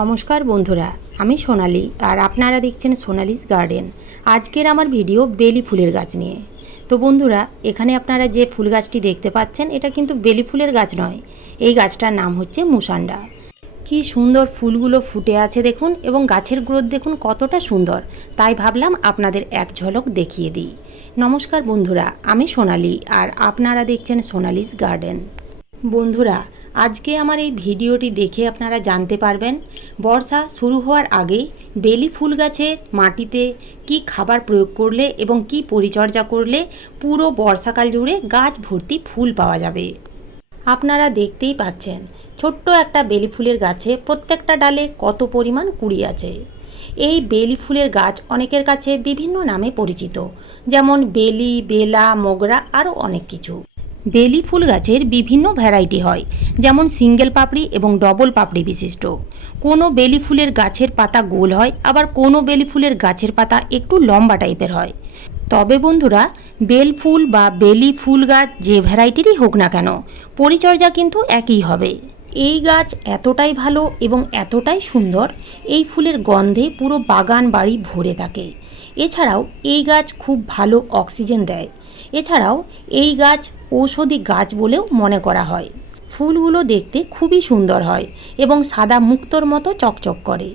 নমস্কার বন্ধুরা, আমি সোনালি আর আপনারা দেখছেন সোনালিস গার্ডেন। আজকের আমার ভিডিও বেলি ফুলের গাছ নিয়ে। তো বন্ধুরা, এখানে আপনারা যে ফুল গাছটি দেখতে পাচ্ছেন, এটা কিন্তু বেলি ফুলের গাছ নয়। এই গাছটার নাম হচ্ছে মুসান্ডা। কি সুন্দর ফুলগুলো ফুটে আছে দেখুন এবং গাছের গ্রোথ দেখুন কতটা সুন্দর। তাই ভাবলাম আপনাদের এক ঝলক দেখিয়ে দিই। নমস্কার বন্ধুরা, আমি সোনালি আর আপনারা দেখছেন সোনালিস গার্ডেন। বন্ধুরা আজকে আমার এই ভিডিওটি দেখে আপনারা জানতে পারবেন, বর্ষা শুরু হওয়ার আগে বেলি ফুল গাছে মাটিতে কি খাবার প্রয়োগ করলে এবং কি পরিচর্যা করলে পুরো বর্ষাকাল জুড়ে গাছ ভর্তি ফুল পাওয়া যাবে। আপনারা দেখতেই পাচ্ছেন, ছোট্ট একটা বেলি ফুলের গাছে প্রত্যেকটা ডালে কত পরিমাণ কুড়ি আছে। এই বেলি ফুলের গাছ অনেকের কাছে বিভিন্ন নামে পরিচিত, যেমন বেলি, বেলা, মোগরা, আরও অনেক কিছু। বেলি ফুল গাছের বিভিন্ন ভ্যারাইটি হয়, যেমন সিঙ্গেল পাপড়ি এবং ডবল পাপড়ি বিশিষ্ট। কোনো বেলি ফুলের গাছের পাতা গোল হয়, আবার কোনো বেলি ফুলের গাছের পাতা একটু লম্বা টাইপের হয়। তবে বন্ধুরা, বেল ফুল বা বেলি ফুল গাছ যে ভ্যারাইটিরই হোক না কেন, পরিচর্যা কিন্তু একই হবে। এই গাছ এতটাই ভালো এবং এতটাই সুন্দর, এই ফুলের গন্ধে পুরো বাগান বাড়ি ভরে থাকে। এছাড়াও এই গাছ খুব ভালো অক্সিজেন দেয়। এছাড়াও এই গাছ ঔষধি গাছ বলেও মনে করা হয়। ফুলগুলো দেখতে খুবই সুন্দর হয় এবং সাদা মুক্তোর মতো চকচক করে।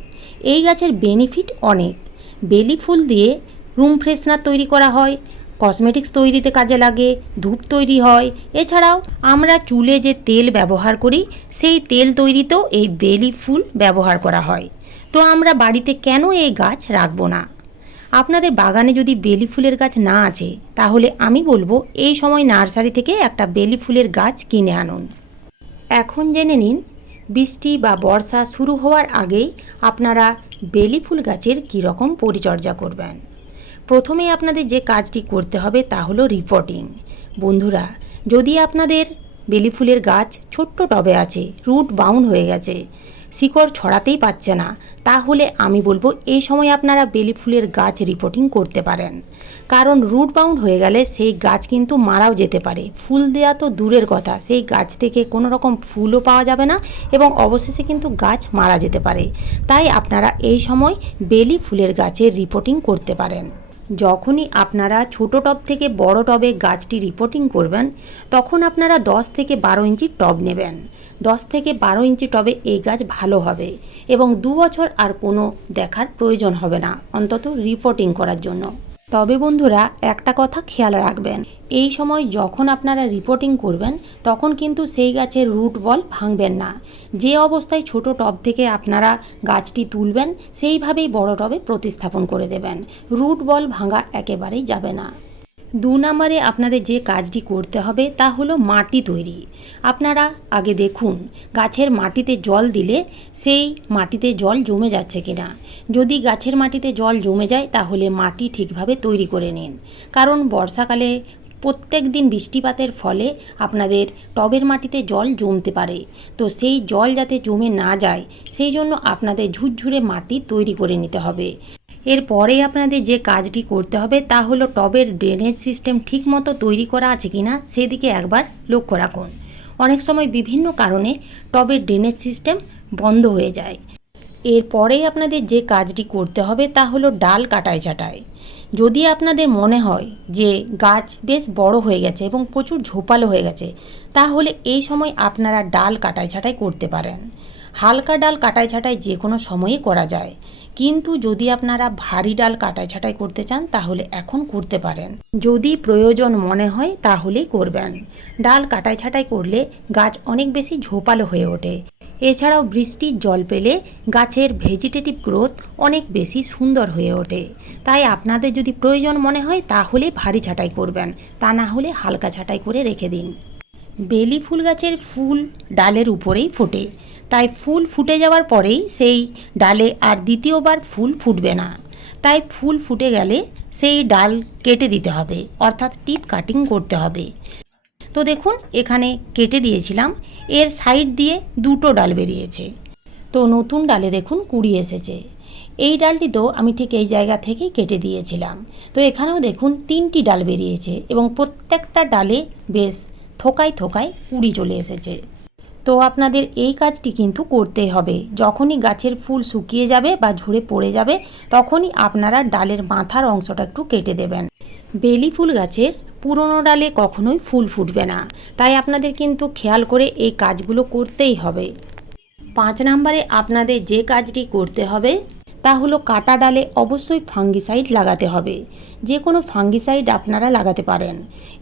এই গাছের বেনিফিট অনেক। বেলি ফুল দিয়ে রুম ফ্রেশনার তৈরি করা হয় কসমেটিক্স তৈরিতে কাজে লাগে, ধূপ তৈরি হয়। এছাড়াও আমরা চুলে যে তেল ব্যবহার করি, সেই তেল তৈরিতেও এই বেলি ফুল ব্যবহার করা হয়। তো আমরা বাড়িতে কেন এই গাছ রাখব না? আপনাদের বাগানে যদি বেলি ফুলের গাছ না আছে, তাহলে আমি বলব এই সময় নার্সারি থেকে একটা বেলি ফুলের গাছ কিনে আনুন। এখন জেনে নিন, বৃষ্টি বা বর্ষা শুরু হওয়ার আগেই আপনারা বেলি ফুল গাছের কীরকম পরিচর্যা করবেন। প্রথমে আপনাদের যে কাজটি করতে হবে তা হলো রিপোর্টিং। বন্ধুরা, যদি আপনাদের বেলি ফুলের গাছ ছোট্ট টবে আছে, রুট বাউন্ড হয়ে গেছে শিকড় ছড়াতেই পারছে না। তাহলে আমি বলব এই সময় আপনারা বেলি ফুলের গাছ রিপোর্টিং করতে পারেন। কারণ রুট বাউন্ড হয়ে গেলে সেই গাছ কিন্তু মারাও যেতে পারে। ফুল দেওয়া তো দূরের কথা, সেই গাছ থেকে কোনো রকম ফুলও পাওয়া যাবে না এবং অবশেষে কিন্তু গাছ মারা যেতে পারে। তাই আপনারা এই সময় বেলি ফুলের গাছের রিপোর্টিং করতে পারেন। যখনই আপনারা ছোট টব থেকে বড় টবে গাছটি রিপোর্টিং করবেন, তখন আপনারা 10 থেকে বারো ইঞ্চি টব নেবেন। 10 থেকে বারো ইঞ্চি টবে এই গাছ ভালো হবে এবং দু বছর আর কোনো দেখার প্রয়োজন হবে না, অন্তত রিপোর্টিং করার জন্য। তবে বন্ধুরা, একটা কথা খেয়াল রাখবেন। এই সময় যখন আপনারা রিপোর্টিং করবেন, তখন কিন্তু সেই গাছের রুট বল ভাঙবেন না। যে অবস্থায় ছোট টব থেকে আপনারা গাছটি তুলবেন, সেইভাবেই বড় টবে প্রতিস্থাপন করে দেবেন। রুট বল ভাঙা একেবারেই যাবে না। দু নম্বরে আপনাদের যে কাজটি করতে হবে তা হলো মাটি তৈরি। আপনারা আগে দেখুন, গাছের মাটিতে জল দিলে সেই মাটিতে জল জমে যাচ্ছে কিনা। যদি গাছের মাটিতে জল জমে যায়, তাহলে মাটি ঠিকভাবে তৈরি করে নিন। কারণ বর্ষাকালে প্রত্যেক দিন বৃষ্টিপাতের ফলে আপনাদের টবের মাটিতে জল জমতে পারে। তো সেই জল যাতে জমে না যায়, সেই জন্য আপনাদের ঝুরঝুরে মাটি তৈরি করে নিতে হবে। এরপরে আপনাদের যে কাজটি করতে হবে তা হলো টবের ড্রেনেজ সিস্টেম ঠিকমতো তৈরি করা আছে কিনা সেদিকে একবার লক্ষ্য রাখুন। অনেক সময় বিভিন্ন কারণে টবের ড্রেনেজ সিস্টেম বন্ধ হয়ে যায়। এরপরেই আপনাদের যে কাজটি করতে হবে তা হলো ডাল কাটায় ছাটায় যদি আপনাদের মনে হয় যে গাছ বেশ বড় হয়ে গেছে এবং প্রচুর ঝোপালো হয়ে গেছে, তাহলে এই সময় আপনারা ডাল কাটাই ছাটাই করতে পারেন। হালকা ডাল কাটাই ছাটাই যে কোনো সময়ে করা যায়। কিন্তু যদি আপনারা ভারী ডাল কাটাই ছাটাই করতে চান, তাহলে এখন করতে পারেন। যদি প্রয়োজন মনে হয়, তাহলেই করবেন। ডাল কাটাই ছাটাই করলে গাছ অনেক বেশি ঝোপালো হয়ে ওঠে। এছাড়াও বৃষ্টির জল পেলে গাছের ভেজিটেটিভ গ্রোথ অনেক বেশি সুন্দর হয়ে ওঠে। তাই আপনাদের যদি প্রয়োজন মনে হয়, তাহলে ভারী ছাটাই করবেন। তা না হলে হালকা ছাটাই করে রেখে দিন। বেলি ফুল গাছের ফুল ডালের উপরেই ফোটে। তাই ফুল ফুটে যাওয়ার পরেই সেই ডালে আর দ্বিতীয়বার ফুল ফুটবে না। তাই ফুল ফুটে গেলে সেই ডাল কেটে দিতে হবে, অর্থাৎ টিপ কাটিং করতে হবে। তো দেখুন, এখানে কেটে দিয়েছিলাম, এর সাইড দিয়ে দুটো ডাল বেরিয়েছে। তো নতুন ডালে দেখুন কুড়ি এসেছে। এই ডালটি তো আমি ঠিক এই জায়গা থেকেই কেটে দিয়েছিলাম। তো এখানেও দেখুন তিনটি ডাল বেরিয়েছে এবং প্রত্যেকটা ডালে বেশ থোকায় থোকায় কুড়ি চলে এসেছে। তো আপনাদের এই কাজটি কিন্তু করতে হবে। যখনই গাছের ফুল শুকিয়ে যাবে বা ঝরে পড়ে যাবে, তখনই আপনারা ডালের মাথার অংশটা একটু কেটে দেবেন। বেলি ফুল গাছের পুরনো ডালে কখনোই ফুল ফুটবে না। তাই আপনাদের কিন্তু খেয়াল করে এই কাজগুলো করতেই হবে। পাঁচ নম্বরে আপনাদের যে কাজটি করতে হবে তা হলো কাটা ডালে অবশ্যই ফাঙ্গিসাইড লাগাতে হবে। যে কোনো ফাঙ্গিসাইড আপনারা লাগাতে পারেন।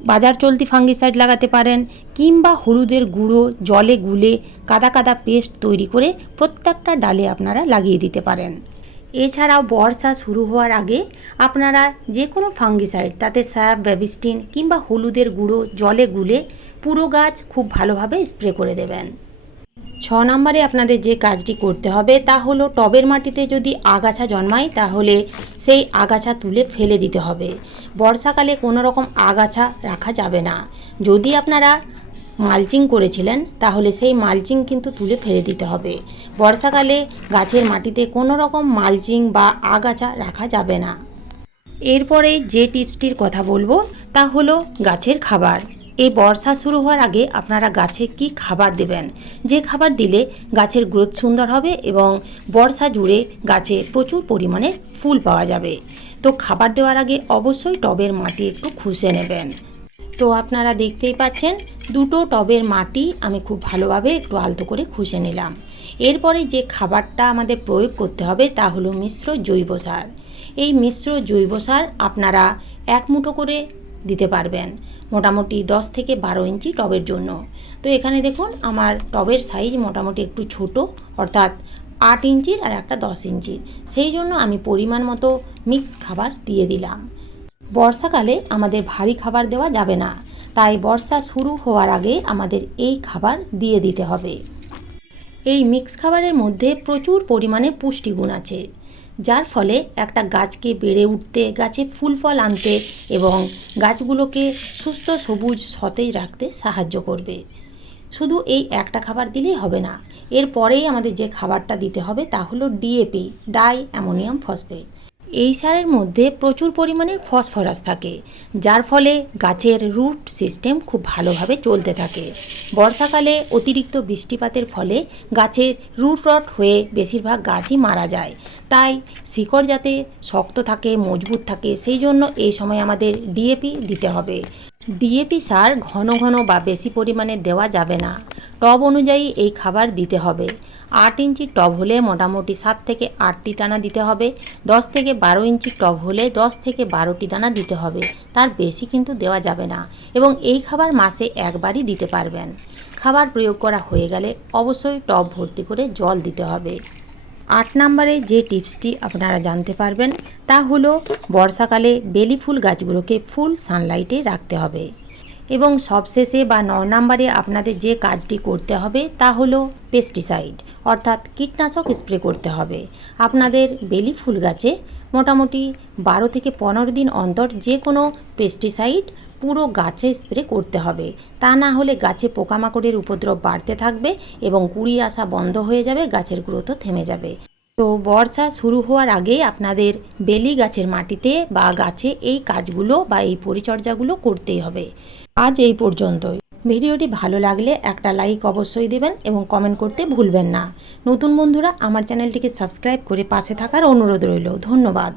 বাজার চলতি ফাঙ্গিসাইড লাগাতে পারেন কিংবা হলুদের গুঁড়ো, জলে গুলে কাদা কাদা পেস্ট তৈরি করে প্রত্যেকটা ডালে আপনারা লাগিয়ে দিতে পারেন। এছাড়াও বর্ষা শুরু হওয়ার আগে আপনারা যে কোনো ফাঙ্গিসাইড, তাতে স্যাপ, ব্যাবিস্টিন কিংবা হলুদের গুঁড়ো, জলে গুলে পুরো গাছ খুব ভালোভাবে স্প্রে করে দেবেন। ছ নম্বরে আপনাদের যে কাজটি করতে হবে তা হলো টবের মাটিতে যদি আগাছা জন্মায় তাহলে সেই আগাছা তুলে ফেলে দিতে হবে। বর্ষাকালে কোনো রকম আগাছা রাখা যাবে না। যদি আপনারা মালচিং করেছিলেন তাহলে সেই মালচিং কিন্তু তুলে ফেলে দিতে হবে। বর্ষাকালে গাছের মাটিতে কোনো রকম মালচিং বা আগাছা রাখা যাবে না। এরপরে যে টিপসটির কথা বলব তা হলো গাছের খাবার। এই বর্ষা শুরু হওয়ার আগে আপনারা গাছে কি খাবার দেবেন? যে খাবার দিলে গাছের গ্রোথ সুন্দর হবে এবং বর্ষা জুড়ে গাছে প্রচুর পরিমাণে ফুল পাওয়া যাবে। তো খাবার দেওয়ার আগে অবশ্যই টবের মাটি একটু খুঁজে নেবেন। তো আপনারা দেখতেই পাচ্ছেন, দুটো টবের মাটি আমি খুব ভালোভাবে একটু আলতো করে খুঁজে নিলাম। এরপরে যে খাবারটা আমাদের প্রয়োগ করতে হবে তা হলো মিশ্র জৈব সার। এই মিশ্র জৈব সার আপনারা এক মুঠো করে দিতে পারবেন। মোটামুটি দশ থেকে বারো ইঞ্চি টবের জন্য। তো এখানে দেখুন, আমার টবের সাইজ মোটামুটি একটু ছোট, অর্থাৎ আট ইঞ্চির আর একটা দশ ইঞ্চির। সেই জন্য আমি পরিমাণ মতো মিক্স খাবার দিয়ে দিলাম। বর্ষাকালে আমাদের ভারী খাবার দেওয়া যাবে না। তাই বর্ষা শুরু হওয়ার আগে আমাদের এই খাবার দিয়ে দিতে হবে। এই মিক্স খাবারের মধ্যে প্রচুর পরিমাণে পুষ্টিগুণ আছে। যার ফলে একটা গাছকে বেড়ে উঠতে, গাছে ফুল ফল আনতে এবং গাছগুলোকে সুস্থ সবুজ সতেজ রাখতে সাহায্য করবে। শুধু এই একটা খাবার দিলেই হবে না, এরপরেই আমাদের যে খাবারটা দিতে হবে তা হলো ডিএপি ডাই অ্যামোনিয়াম ফসফেট এই সারের মধ্যে প্রচুর পরিমাণে ফসফরাস থাকে, যার ফলে গাছের রুট সিস্টেম খুব ভালোভাবে চলতে থাকে। বর্ষাকালে অতিরিক্ত বৃষ্টিপাতের ফলে গাছের রুট রট হয়ে বেশিরভাগ গাছই মারা যায়। তাই শিকড় যাতে শক্ত থাকে, মজবুত থাকে, সেই জন্য এই সময় আমাদের ডিএপি দিতে হবে। ডিএপি সার ঘন ঘন বা বেশি পরিমাণে দেওয়া যাবে না। টব অনুযায়ী এই খাবার দিতে হবে। আট ইঞ্চি টব হলে মোটামুটি সাত থেকে আটটি দানা দিতে হবে, দশ থেকে বারো ইঞ্চি টব হলে দশ থেকে বারোটি দানা দিতে হবে, তার বেশি কিন্তু দেওয়া যাবে না এবং এই খাবার মাসে একবারই দিতে পারবেন। খাবার প্রয়োগ করা হয়ে গেলে অবশ্যই টব ভর্তি করে জল দিতে হবে। আট নম্বরে যে টিপসটি আপনারা জানতে পারবেন তা হলো, বর্ষাকালে বেলি ফুল গাছগুলোকে ফুল সানলাইটে রাখতে হবে। এবং সবশেষে বা ন নম্বরে আপনাদের যে কাজটি করতে হবে তা হলো পেস্টিসাইড অর্থাৎ কীটনাশক স্প্রে করতে হবে। আপনাদের বেলি ফুল গাছে মোটামুটি বারো থেকে পনেরো দিন অন্তর যে কোনো পেস্টিসাইড পুরো গাছে স্প্রে করতে হবে। তা না হলে গাছে পোকামাকড়ের উপদ্রব বাড়তে থাকবে এবং কুড়ি আসা বন্ধ হয়ে যাবে, গাছের গ্রোথও থেমে যাবে। তো বর্ষা শুরু হওয়ার আগে আপনাদের বেলি গাছের মাটিতে বা গাছে এই কাজগুলো বা এই পরিচর্যাগুলো করতেই হবে। আজ এই পর্যন্তই। ভিডিওটি ভালো লাগলে একটা লাইক অবশ্যই দেবেন এবং কমেন্ট করতে ভুলবেন না। নতুন বন্ধুরা আমার চ্যানেলটিকে সাবস্ক্রাইব করে পাশে থাকার অনুরোধ রইল। ধন্যবাদ।